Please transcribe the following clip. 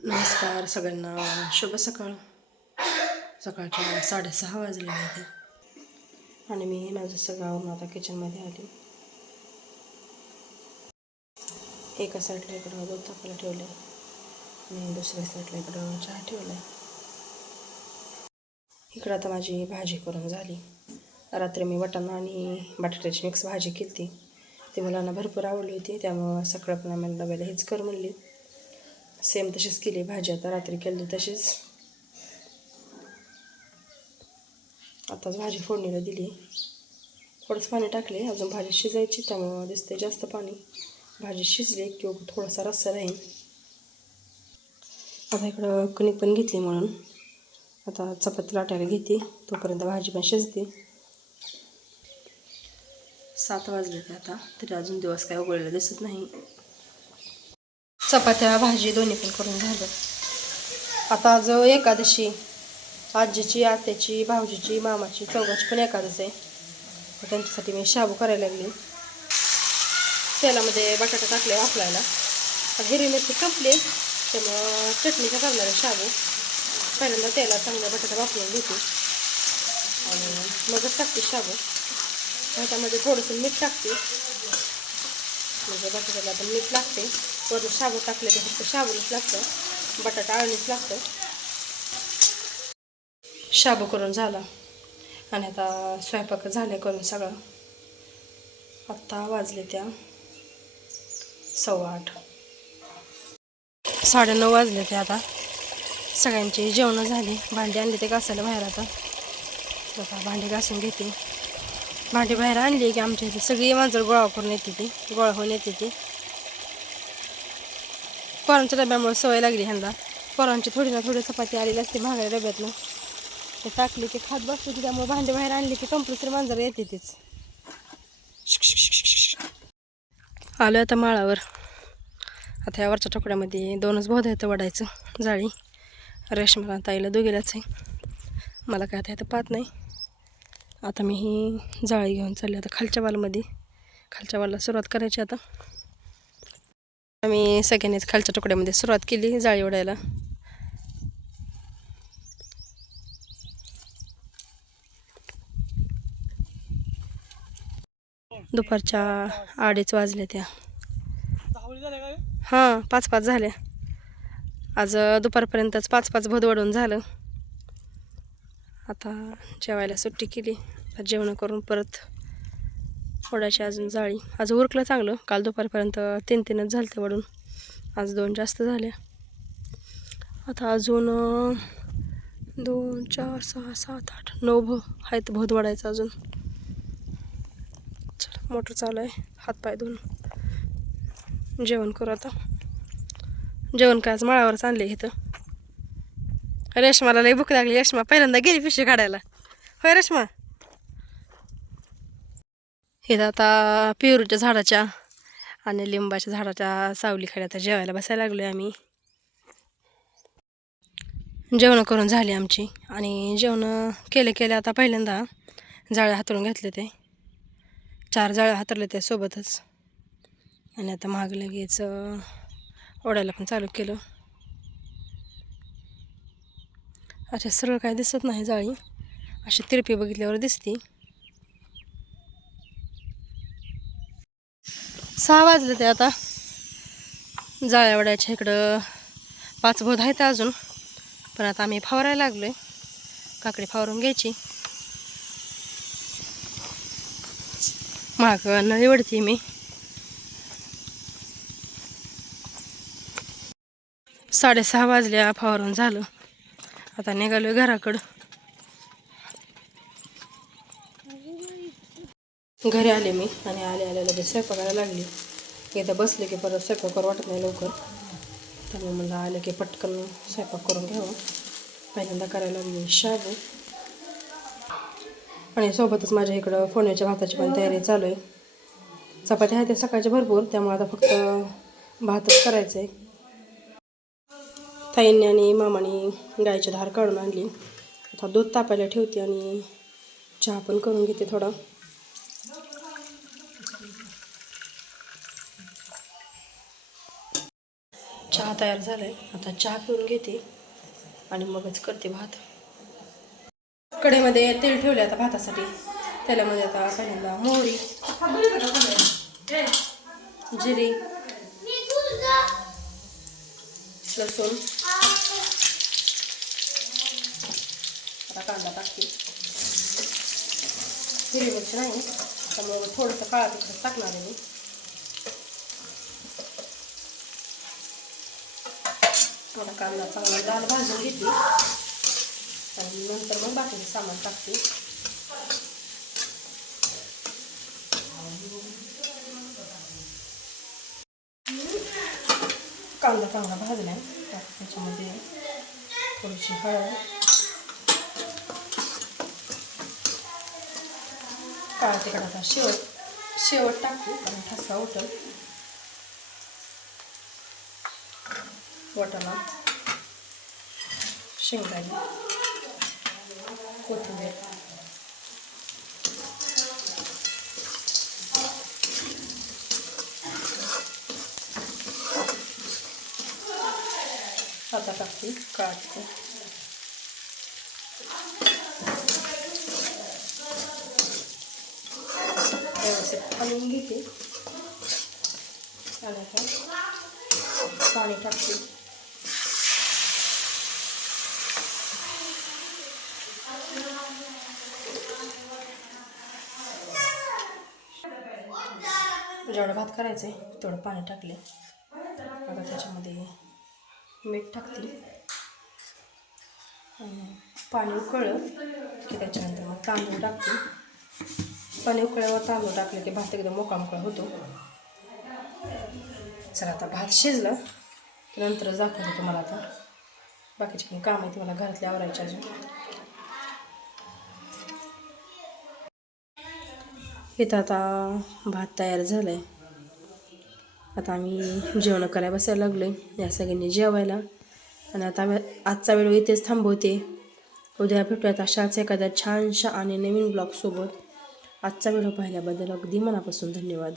नमस्कार सगळ्यांना, शुभ सकाळ. सकाळच्या 6:30 वाजलेले आहेत आणि मी माझं सगळं आवरून आता किचनमध्ये आली. एका साईडला इकडं दूध तापायला ठेवलं आणि दुसऱ्या साईडला इकडं चहा ठेवला. इकडं आता माझी भाजी करून झाली. रात्री मी वाटाणा आणि बटाट्याची मिक्स भाजी केली होती. ती मुलांना भरपूर आवडली होती, त्यामुळं सकाळ पण आम्हाला डब्याला हेच कर म्हणली. सेम तशीच केली भाजी, आता रात्री केली तशीच. आताच भाजी फोडणीला दिली. थोडंसं पाणी टाकले, अजून भाजी शिजायची, त्यामुळं दिसते जास्त पाणी. भाजी शिजली किंवा थोडासा रस्सा राहील. आता इकडं कणिक पण घेतली म्हणून आता चपाती लाटायला घेते, तोपर्यंत भाजी पण शिजते. 7 वाजले ते आता, तरी अजून दिवस काय उघडलेला दिसत नाही. चपात्या भाजी दोन्ही पण करून झालं. आता आज एकादशी, आजीची, आत्याची, भाऊजीची, मामाची, चौघाची पण एकादशी आहे. त्यांच्यासाठी मी शाबू करायला लागली. तेलामध्ये बटाटा टाकले वाफलायला. हिरवी मिरची संपली, त्यामुळं चटणीचा करणार आहे शाबू. पहिल्यांदा तेलात चांगला बटाटा वाफलून घेते आणि मगच टाकते शाबू. ह्याच्यामध्ये थोडंसं मीठ टाकते, म्हणजे बटाट्याला पण मीठ लागते. वरून शाबू टाकले की फक्त शाबूच लागतं, बटाटा आळणीच लागतं. शाबू करून झाला आणि आता स्वयंपाक झाले करून सगळं. आत्ता वाजले त्या 8:15. 9:30 वाजले ते आता. सगळ्यांची जेवणं झाली. भांडी आणली ते घासायला बाहेर. आता भांडी घासून घेते. भांडी बाहेर आणली की आमच्या इथे सगळी मांजर गोळा करून येते, ती गोळा होऊन येते. ती पोरांच्या डब्यामुळे सवय लागली ह्यांना. पोरांची थोडी ना थोडी चपाती आलेली असते महागाई डब्यातनं, ते टाकली की खात बसतो. की त्यामुळे भांडी बाहेर आणली की कंपल्सरी मांजर येते तीच. आलो आता माळावर. आता या वरच्या तुकड्यामध्ये 2च बोध आहेत वडायचं जाळी. रेशमाला ताईला दोघीलाच आहे, मला काय आता इथं पाहत नाही. आता मी ही जाळी घेऊन चालले आता खालच्या वालला सुरुवात करायची. आता आम्ही सगळ्यांनीच खालच्या तुकड्यामध्ये सुरुवात केली जाळी ओढायला. दुपारच्या 2:30 वाजले त्या. हां, 5-5 झाल्या. आज दुपारपर्यंतच 5-5 भोद वाढून झालं. आता जेवायला सुट्टी केली. जेवण करून परत ओढायची अजून जाळी. आज उरकलं चांगलं. काल दुपारपर्यंत 3-3च झालं ते वाढून, आज 2 जास्त झाल्या. आता अजून 2, 4, 6, 7, 8, 9 आहेत भोद वाढायचं अजून. चला, मोटर चालू आहे, हातपाय धुवून जेवण करू. आता जेवण काय आज माळावरच आणले इथं. रेशमाला लई भूक लागली. रेशमा पहिल्यांदा गेली पिशवी काढायला. होय रेशमा? इथं आता पेरूच्या झाडाच्या आणि लिंबाच्या झाडाच्या सावलीखाली आता जेवायला बसायला लागलो आहे आम्ही. जेवणं करून झाली आमची आणि जेवणं केले आता पहिल्यांदा जाळ्या हातरून घेतले. ते 4 जाळ्या हातरले ते सोबतच. आणि आता महाग लगेच ओढायला पण चालू केलं. अच्छा, सरळ काय दिसत नाही जाळी, अशी तिरपी बघितल्यावर दिसते. 6 वाजले ते आता. जाळ्या ओढायच्या इकडं 5 भोद आहेत अजून, पण आता आम्ही फवारायला लागलोय. काकडी फवारून घ्यायची. महाग नळी ओढते मी. 6:30 वाजल्या, फवारून झालं. आता निघालोय घराकडं. घरी आले मी आणि आल्या लगेच स्वयंपाकाला लागली. एकदा बसले की परत स्वयंपाक करू वाटत नाही लवकर, त्यामुळे मला आलं की पटकन स्वयंपाक करून घ्यावं. पहिल्यांदा करायला लागली शाबू आणि सोबतच माझ्या इकडं फोडणीच्या भाताची पण तयारी चालू आहे. चपात्या आहेत ते सकाळचे भरपूर, त्यामुळे आता फक्त भातच करायचं आहे. ताईंनी आणि मामाने गायची धार काढून आणली. आता दूध तापायला ठेवते आणि चहा पण करून घेते थोडा. चहा तयार झाला आहे. आता चहा पिऊन घेते आणि मगच करते भात. कढईमध्ये तेल ठेवले आता भातासाठी. तेलामध्ये आता पहिल्यांदा मोहरी, जिरे, लसूण, आता कांदा टाकते. हिरवी मिरची नाही त्यामुळे थोडंसं काळा तिखट टाकणार आहे मी. थोडा कांदा चांगला लाल भाजून घेतली आणि नंतर मग बाकीचे सामान टाकते. कांदा चांगला भाजला त्याच्यामध्ये थोडीशी हळद, काळा तिखटाचा शेवट टाकते कारण ठसका उठल. वाटाणा, शेंगदाणे, कोथिंबीर, आता टाकते काळा तिखट. व्यवस्थित हलवून घेते आणि आता पाणी टाकते. जेवढं भात करायचं आहे तेवढं पाणी टाकले. आता त्याच्यामध्ये मीठ टाकते आणि पाणी उकळलं की त्याच्यानंतर मग तांदूळ टाकते. पाणी उकळल्यावर तांदूळ टाकले की भात एकदम मोकळा होतो. चला आता भात शिजलं की नंतरच दाखवते तुम्हाला. आता बाकीचे पण काम आहे तुम्हाला घरातले आवरायचे अजून. इथं आता भात तयार झालं आहे. आता आम्ही जेवण करायला बसायला लागलो आहे. या सगळ्यांनी जेवायला. आणि आता आजचा व्हिडिओ इथेच थांबवते. उद्या भेटूयात अशाच एखाद्या छानशा आणि नवीन ब्लॉगसोबत. आजचा व्हिडिओ पाहिल्याबद्दल अगदी मनापासून धन्यवाद.